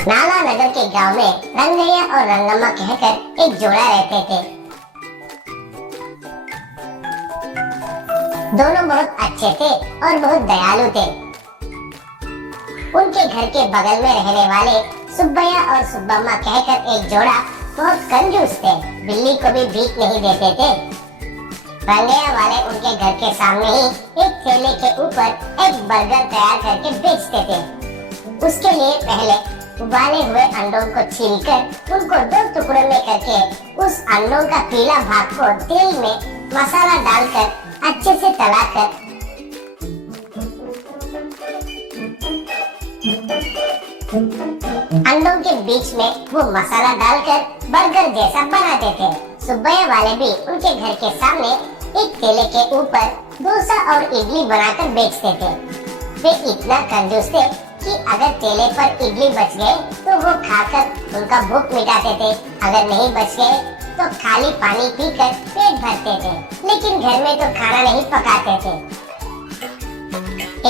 नाला नगर के गांव में रंगैया और रंगम्मा कहकर एक जोड़ा रहते थे। दोनों बहुत अच्छे थे और बहुत दयालु थे। उनके घर के बगल में रहने वाले सुब्बैया और सुब्बम्मा कहकर एक जोड़ा बहुत कंजूस थे। बिल्ली को भी भीख नहीं देते थे। रंगैया वाले उनके घर के सामने ही एक ठेले के ऊपर एक बर्गर तैयार करके बेचते थे। उसके लिए पहले उबाले हुए अंडों को छीलकर उनको 2 टुकड़ों में करके उस अंडों का पीला भाग को तेल में मसाला डालकर अच्छे से तलाकर अंडों के बीच में वो मसाला डालकर बर्गर जैसा बनाते थे। सुब्बैया वाले भी उनके घर के सामने एक ठेले के ऊपर डोसा और इडली बनाकर बेचते थे। वे इतना कंजूस थे कि अगर ठेले पर इडली बच गए तो वो खाकर उनका भूख मिटाते थे। अगर नहीं बच गए तो खाली पानी पीकर पेट भरते थे, लेकिन घर में तो खाना नहीं पकाते थे।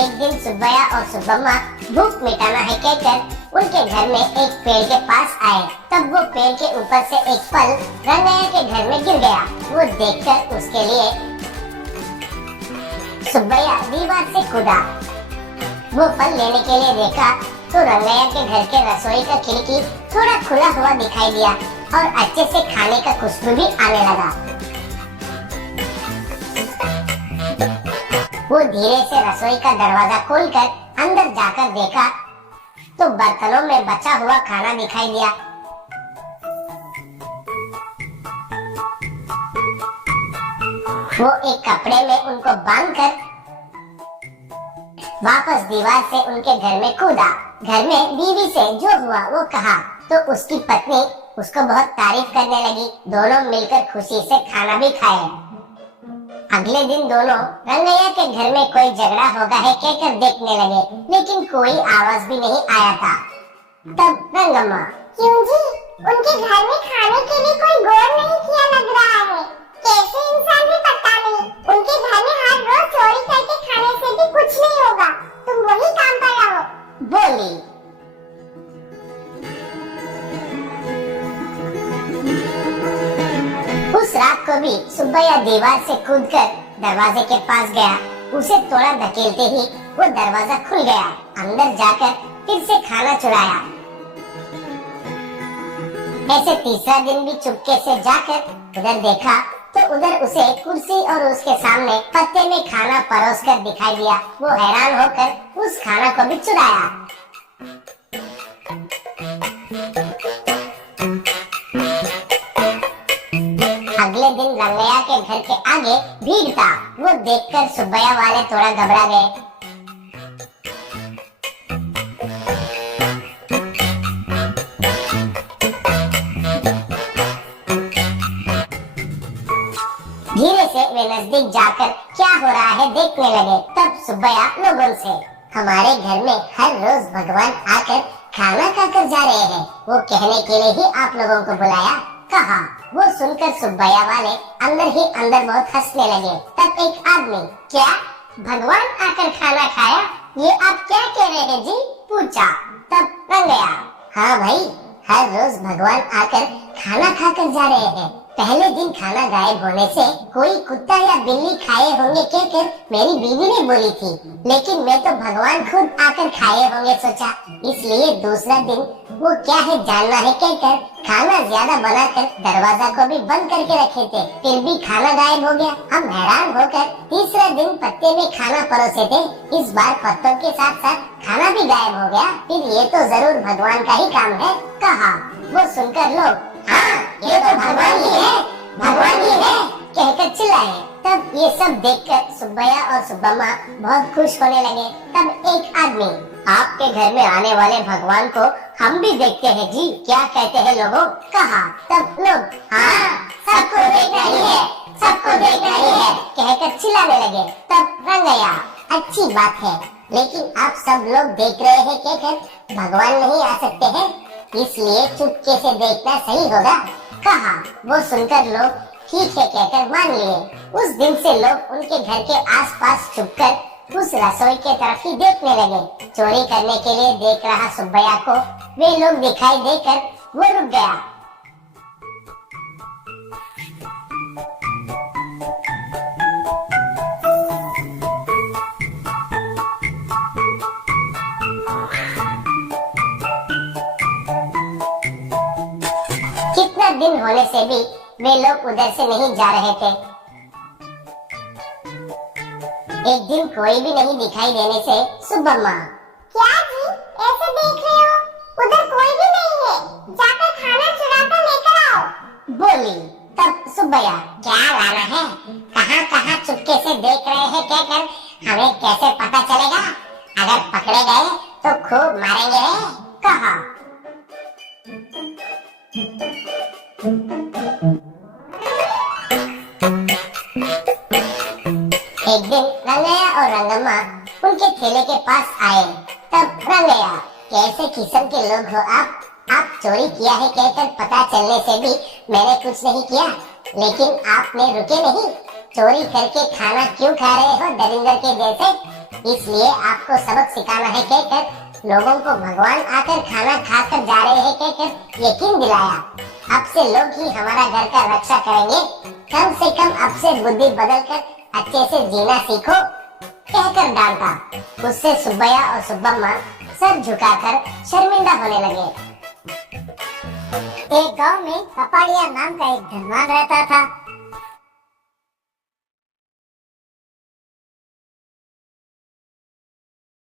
एक दिन सुब्बैया और सुब्बम्मा भूख मिटाना है कहकर उनके घर में एक पेड़ के पास आए। तब वो पेड़ के ऊपर से एक फल रंगैया के घर में गिर गया। वो देखकर उसके लिए सुब्बैया दीवार से कूदा। वो फल लेने के लिए देखा तो रंगैया के घर के रसोई का खिड़की थोड़ा खुला हुआ दिखाई दिया और अच्छे से खाने का खुशबू भी आने लगा। वो धीरे से रसोई का दरवाजा खोलकर अंदर जाकर देखा तो बर्तनों में बचा हुआ खाना दिखाई दिया। वो एक कपड़े में उनको बांधकर वापस दीवार से उनके घर में कूदा। घर में बीवी से जो हुआ वो कहा तो उसकी पत्नी उसको बहुत तारीफ करने लगी। दोनों मिलकर खुशी से खाना भी खाए। अगले दिन दोनों रंगैया के घर में कोई झगड़ा होगा है कहकर देखने लगे, लेकिन कोई आवाज भी नहीं आया था। तब रंगम्मा, क्यों जी, उनके घर में खाने के लिए कोई गौर नहीं किया लग रहा है। कैसे इंसान भी पता नहीं। उनके घर में हर रोज चोरी करके खाने से भी कुछ नहीं होगा। तुम वही काम पर रहो, बोली। उस रात को भी सुब्बैया दीवार से कूदकर दरवाजे के पास गया। उसे थोड़ा धकेलते ही वो दरवाजा खुल गया। अंदर जाकर फिर से खाना चुराया। ऐसे तीसरा दिन भी चुपके से जाकर उधर देखा तो उधर उसे कुर्सी और उसके सामने पत्ते में खाना परोसकर दिखाई दिया। वो हैरान होकर उस खाना को भी चुराया। अगले दिन रंगैया के घर के आगे भीड़ था। वो देखकर सुब्बैया वाले थोड़ा घबरा गए। धीरे से वे नजदीक जाकर क्या हो रहा है देखने लगे। तब सुब्बैया लोगों से, हमारे घर में हर रोज भगवान आकर खाना खाकर जा रहे हैं, वो कहने के लिए ही आप लोगों को बुलाया, कहा। वो सुनकर सुब्बैया वाले अंदर ही अंदर बहुत हंसने लगे। तब एक आदमी, क्या भगवान आकर खाना खाया, ये आप क्या कह रहे हैं जी, पूछा। तब रंगैया, हाँ भाई, हर रोज भगवान आकर खाना खाकर जा रहे हैं। पहले दिन खाना गायब होने से कोई कुत्ता या बिल्ली खाए होंगे कहकर मेरी बीवी ने बोली थी, लेकिन मैं तो भगवान खुद आकर खाए होंगे सोचा, इसलिए दूसरा दिन वो क्या है जानना है कहकर खाना ज्यादा बनाकर दरवाजा को भी बंद करके रखे थे। फिर भी खाना गायब हो गया। हम हैरान होकर तीसरा दिन पत्ते में खाना परोसे थे, इस बार पत्तों के साथ साथ खाना भी गायब हो गया। फिर ये तो जरूर भगवान का ही काम है, कहा। वो सुनकर लोग, हाँ ये तो भगवान ही है, भगवान ही है कहकर चिल्लाए। तब ये सब देखकर सुब्बैया और सुब्बम्मा बहुत खुश होने लगे। तब एक आदमी, आपके घर में आने वाले भगवान को हम भी देखते हैं जी, क्या कहते हैं लोगों, कहा। तब लोग, हाँ सबको देखना ही है, सबको देखना ही है कहकर चिल्लाने लगे। तब रंगैया, अच्छी बात है, लेकिन आप सब लोग देख रहे हैं कहकर भगवान नहीं आ सकते हैं, इसलिए चुपके से देखना सही होगा, कहा। वो सुनकर लोग ठीक है कहकर मान लिए। उस दिन से लोग उनके घर के आसपास छुपकर उस रसोई के तरफ ही देखने लगे। चोरी करने के लिए देख रहा सुब्बैया को वे लोग दिखाई देकर वो रुक गया। कितना दिन होने से भी वे लोग उधर से नहीं जा रहे थे। एक दिन कोई भी नहीं दिखाई देने से सुब्बम्मा, क्या जी ऐसे देख रहे हो? उधर कोई भी नहीं है, जाकर खाना चुरा कर लेकर आओ। बोली। तब सुब्बैया, क्या लाना है? कहाँ कहाँ चुपके से देख रहे हैं कहकर हमें कैसे पता चलेगा? अगर पकड़े गए तो खूब मारेंगे रे। कहा। एक दिन रंगैया और रंगम्मा उनके ठेले के पास आए। तब रंगैया, कैसे किस्म के लोग हो आप चोरी किया है कहकर पता चलने से भी मैंने कुछ नहीं किया, लेकिन आपने रुके नहीं। चोरी करके खाना क्यों खा रहे हो दरिंदर के जैसे? इसलिए आपको सबक सिखाना है कहकर लोगों को भगवान आकर खाना खाकर जा रहे हैं कहकर यकीन दिलाया। अब से लोग ही हमारा घर का रक्षा करेंगे। कम से कम अब से बुद्धि बदलकर अच्छे से जीना सीखो कहकर डांटा। उससे सुब्बैया और सुब्बम्मा सर झुकाकर शर्मिंदा होने लगे। एक गांव में कपाड़िया नाम का एक धनवान रहता था।